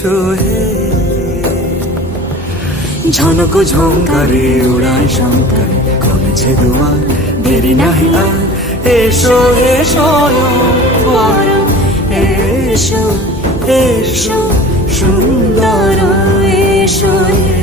এসো হে। ঝনক ঝঙ্কারে উড়ায় শঙ্কারে কমেছে দুয়ার, দেরি নাহি আর, এসো হে স্বয়ংবর, এসো এসো সুন্দর, এসো হে।